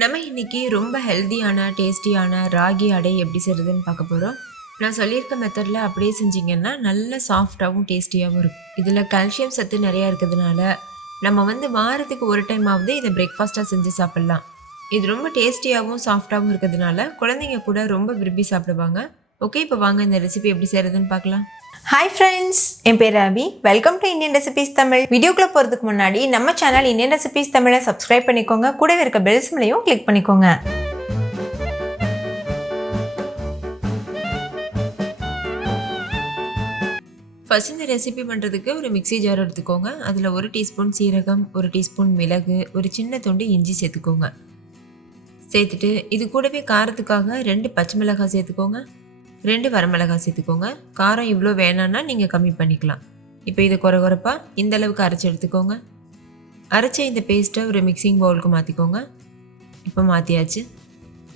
நம்ம இன்னைக்கு ரொம்ப ஹெல்த்தியான டேஸ்டியான ராகி அடை எப்படி செய்கிறதுன்னு பார்க்க போகிறோம். நான் சொல்லியிருக்க மெத்தடில் அப்படியே செஞ்சிங்கன்னா நல்ல சாஃப்டாகவும் டேஸ்டியாகவும் இருக்கும். இதில் கால்சியம் சத்து நிறையா இருக்கிறதுனால நம்ம வாரத்துக்கு ஒரு டைமாவது இதை பிரேக்ஃபாஸ்ட்டாக செஞ்சு சாப்பிட்லாம். இது ரொம்ப டேஸ்டியாகவும் சாஃப்டாகவும் இருக்கிறதுனால குழந்தைங்க கூட ரொம்ப விரும்பி சாப்பிடுவாங்க. ஓகே, இப்போ வாங்க இந்த ரெசிபி எப்படி செய்கிறதுன்னு பார்க்கலாம். ஹாய் ஃப்ரெண்ட்ஸ், என் பேர் Rabi. Welcome to Indian Recipes Tamil. வீடியோக்குள்ளே போகிறதுக்கு முன்னாடி நம்ம சேனல் இந்தியன் ரெசிபீஸ் தமிழை சப்ஸ்கிரைப் பண்ணிக்கோங்க. கூடவே இருக்க பெல் சிம்லையும் கிளிக் பண்ணிக்கோங்க. ஃபர்ஸ்ட் இந்த ரெசிபி பண்ணுறதுக்கு ஒரு மிக்ஸி ஜார் எடுத்துக்கோங்க. அதில் 1 டீஸ்பூன் சீரகம், 1 டீஸ்பூன் மிளகு, ஒரு சின்ன துண்டு இஞ்சி சேர்த்துக்கோங்க. சேர்த்துட்டு இது கூடவே காரத்துக்காக 2 பச்சை மிளகாய் சேர்த்துக்கோங்க, 2 வரமிளகாய் சேர்த்துக்கோங்க. காரம் இவ்வளோ வேணான்னா நீங்கள் கம்மி பண்ணிக்கலாம். இப்போ இதை குறைப்பாக இந்த அளவுக்கு அரைச்சி எடுத்துக்கோங்க. அரைச்ச இந்த பேஸ்ட்டை ஒரு மிக்சிங் பவுலுக்கு மாற்றிக்கோங்க. இப்போ மாற்றியாச்சு.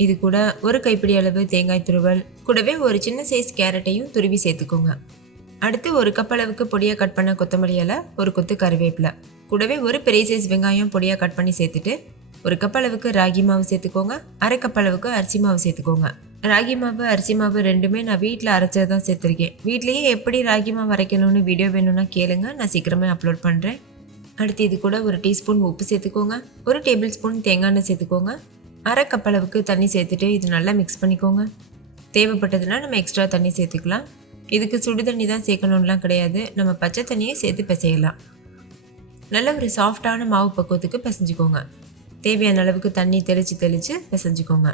இது கூட ஒரு கைப்பிடி அளவு தேங்காய் துருவல், கூடவே ஒரு சின்ன சைஸ் கேரட்டையும் துருவி சேர்த்துக்கோங்க. அடுத்து 1 கப் அளவுக்கு பொடியாக கட் பண்ண கொத்தமல்லி இலை, ஒரு கொத்து கருவேப்பிலை, கூடவே ஒரு பெரிய சைஸ் வெங்காயம் பொடியாக கட் பண்ணி சேர்த்துட்டு 1 கப் அளவுக்கு ராகி மாவு சேர்த்துக்கோங்க. 1/2 கப் அளவுக்கு அரிசி மாவு சேர்த்துக்கோங்க. ராகி மாவு அரிசி மாவு ரெண்டுமே நான் வீட்டில் அரைச்சது தான் சேர்த்துருக்கேன். வீட்லேயே எப்படி ராகி மாவு அரைக்கணும்னு வீடியோ வேணும்னா கேளுங்க, நான் சீக்கிரமே அப்லோட் பண்ணுறேன். அடுத்து இது கூட 1 டீஸ்பூன் உப்பு சேர்த்துக்கோங்க, 1 டேபிள் ஸ்பூன் தேங்காய் எண்ணெய் சேர்த்துக்கோங்க. 1/2 கப் அளவுக்கு தண்ணி சேர்த்துட்டு இது நல்லா மிக்ஸ் பண்ணிக்கோங்க. தேவைப்பட்டதுன்னா நம்ம எக்ஸ்ட்ரா தண்ணி சேர்த்துக்கலாம். இதுக்கு சுடு தண்ணி தான் சேர்க்கணும்லாம் கிடையாது, நம்ம பச்சை தண்ணியை சேர்த்து பிசையலாம். நல்ல ஒரு சாஃப்டான மாவு பக்குவத்துக்கு பிசைஞ்சிக்கோங்க. தேவையான அளவுக்கு தண்ணி தெளித்து பிசைஞ்சிக்கோங்க.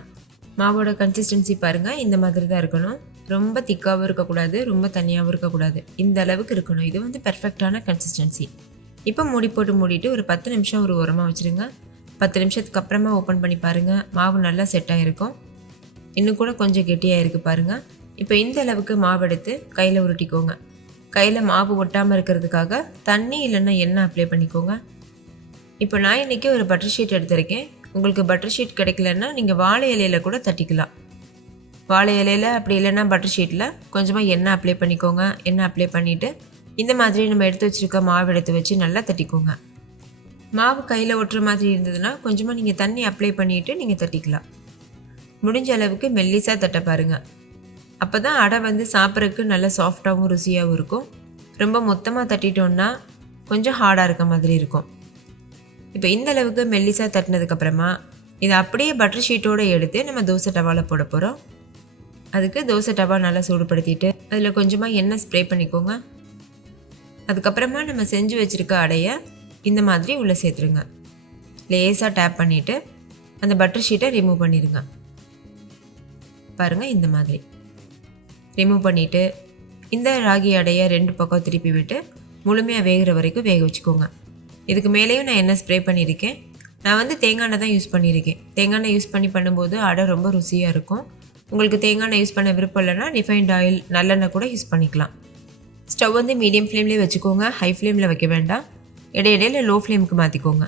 மாவோட கன்சிஸ்டன்சி பாருங்கள், இந்த மாதிரி தான் இருக்கணும். ரொம்ப திக்காகவும் இருக்கக்கூடாது, ரொம்ப தண்ணியாகவும் இருக்கக்கூடாது, இந்த அளவுக்கு இருக்கணும். இது பெர்ஃபெக்டான கன்சிஸ்டன்சி. இப்போ மூடி போட்டு மூடிட்டு ஒரு 10 நிமிஷம் ஒரு ஓரமாக வச்சுருங்க. 10 நிமிஷத்துக்கு அப்புறமா ஓப்பன் பண்ணி பாருங்கள், மாவு நல்லா செட் ஆகிருக்கும். இன்னும் கூட கொஞ்சம் கெட்டியாக இருக்குது பாருங்கள். இப்போ இந்த அளவுக்கு மாவு எடுத்து கையில் உருட்டிக்கோங்க. கையில் மாவு ஒட்டாமல் இருக்கிறதுக்காக தண்ணி இல்லைன்னா எண்ணெய் அப்ளை பண்ணிக்கோங்க. இப்போ நான் இன்றைக்கி ஒரு பட்டர் ஷீட் எடுத்திருக்கேன். உங்களுக்கு பட்டர் ஷீட் கிடைக்கலன்னா நீங்கள் வாழை இலையில் கூட தட்டிக்கலாம். வாழை இலையில் அப்படி இல்லைன்னா பட்டர் ஷீட்டில் கொஞ்சமாக எண்ணெய் அப்ளை பண்ணிக்கோங்க. எண்ணெய் அப்ளை பண்ணிவிட்டு இந்த மாதிரி நம்ம எடுத்து வச்சுருக்க மாவு எடுத்து வச்சு நல்லா தட்டிக்கோங்க. மாவு கையில் ஒட்டுற மாதிரி இருந்ததுன்னா கொஞ்சமாக நீங்கள் தண்ணி அப்ளை பண்ணிவிட்டு நீங்கள் தட்டிக்கலாம். முடிஞ்ச அளவுக்கு மெல்லிசாக தட்ட பாருங்கள். அப்போ தான் அடை சாப்பிட்றதுக்கு நல்லா சாஃப்டாகவும் ருசியாகவும் இருக்கும். ரொம்ப மொத்தமாக தட்டிட்டோன்னா கொஞ்சம் ஹார்டாக இருக்க மாதிரி இருக்கும். இப்போ இந்த அளவுக்கு மெல்லிசாக தட்டினதுக்கப்புறமா இதை அப்படியே பட்டர் ஷீட்டோடு எடுத்து நம்ம தோசை டவாவில் போட போகிறோம். அதுக்கு தோசை டவா நல்லா சூடுபடுத்திட்டு அதில் கொஞ்சமாக எண்ணெய் ஸ்ப்ரே பண்ணிக்கோங்க. அதுக்கப்புறமா நம்ம செஞ்சு வச்சுருக்க அடையை இந்த மாதிரி உள்ளே சேர்த்துருங்க. லேசாக டேப் பண்ணிவிட்டு அந்த பட்டர் ஷீட்டை ரிமூவ் பண்ணிடுங்க. பாருங்கள், இந்த மாதிரி ரிமூவ் பண்ணிவிட்டு இந்த ராகி அடையை 2 பக்கம் திருப்பி விட்டு முழுமையாக வேகிற வரைக்கும் வேக வச்சுக்கோங்க. இதுக்கு மேலேயும் நான் எண்ணெய் ஸ்ப்ரே பண்ணியிருக்கேன். நான் தேங்காய் எண்ணெய் தான் யூஸ் பண்ணியிருக்கேன். தேங்காய் எண்ணெய் யூஸ் பண்ணும்போது அடை ரொம்ப ருசியாக இருக்கும். உங்களுக்கு தேங்காய் எண்ணெய் யூஸ் பண்ண விருப்பம் இல்லைன்னா ரிஃபைண்ட் ஆயில், நல்லெண்ணெய் கூட யூஸ் பண்ணிக்கலாம். ஸ்டவ் மீடியம் ஃப்ளேம்லேயே வச்சுக்கோங்க, ஹை ஃப்ளேமில் வைக்க வேண்டாம். இடையிடையில் லோ ஃப்ளேமுக்கு மாற்றிக்கோங்க.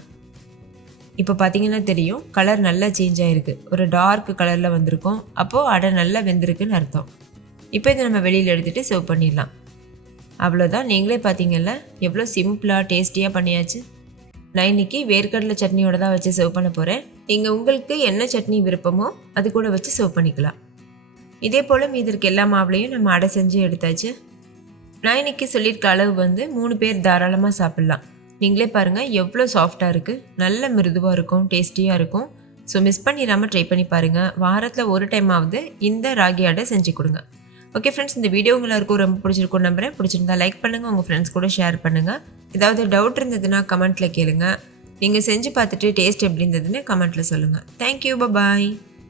இப்போ பார்த்தீங்கன்னா தெரியும், கலர் நல்லா சேஞ்ச் ஆகிருக்கு. ஒரு டார்க் கலரில் வந்திருக்கும். அப்போது அடை நல்லா வெந்திருக்குன்னு அர்த்தம். இப்போ இதை நம்ம வெளியில் எடுத்துகிட்டு சர்வ் பண்ணிடலாம். அவ்வளோதான். நீங்களே பார்த்தீங்கல்ல எவ்வளோ சிம்பிளாக டேஸ்டியாக பண்ணியாச்சு. நான் இன்றைக்கி வேர்க்கடலை சட்னியோட தான் வச்சு சர்வ் பண்ண போகிறேன். நீங்கள் உங்களுக்கு என்ன சட்னி விருப்பமோ அது கூட வச்சு சர்வ் பண்ணிக்கலாம். இதே போல் மீதிற்கு எல்லா மாவுலையும் நம்ம அடை செஞ்சு எடுத்தாச்சு. நான் இன்றைக்கி சொல்லியிருக்க அளவு 3 பேர் தாராளமாக சாப்பிட்லாம். நீங்களே பாருங்கள் எவ்வளோ சாஃப்டாக இருக்குது, நல்ல மிருதுவாக இருக்கும், டேஸ்டியாக இருக்கும். ஸோ மிஸ் பண்ணிடாமல் ட்ரை பண்ணி பாருங்கள். வாரத்தில் ஒரு டைமாவது இந்த ராகி அடை செஞ்சு கொடுங்க. ஓகே ஃப்ரெண்ட்ஸ், இந்த வீடியோ எல்லாருக்கும் ரொம்ப பிடிச்சிருக்கும் நம்புறேன். பிடிச்சிருந்தா லைக் பண்ணுங்கள், உங்கள் ஃப்ரெண்ட்ஸ் கூட ஷேர் பண்ணுங்கள். ஏதாவது டவுட் இருந்ததுன்னா கமெண்ட்டில் கேளுங்க. நீங்கள் செஞ்சு பார்த்துட்டு டேஸ்ட் எப்படி இருந்ததுன்னு கமெண்ட்டில் சொல்லுங்கள். தேங்க்யூ, பாய்.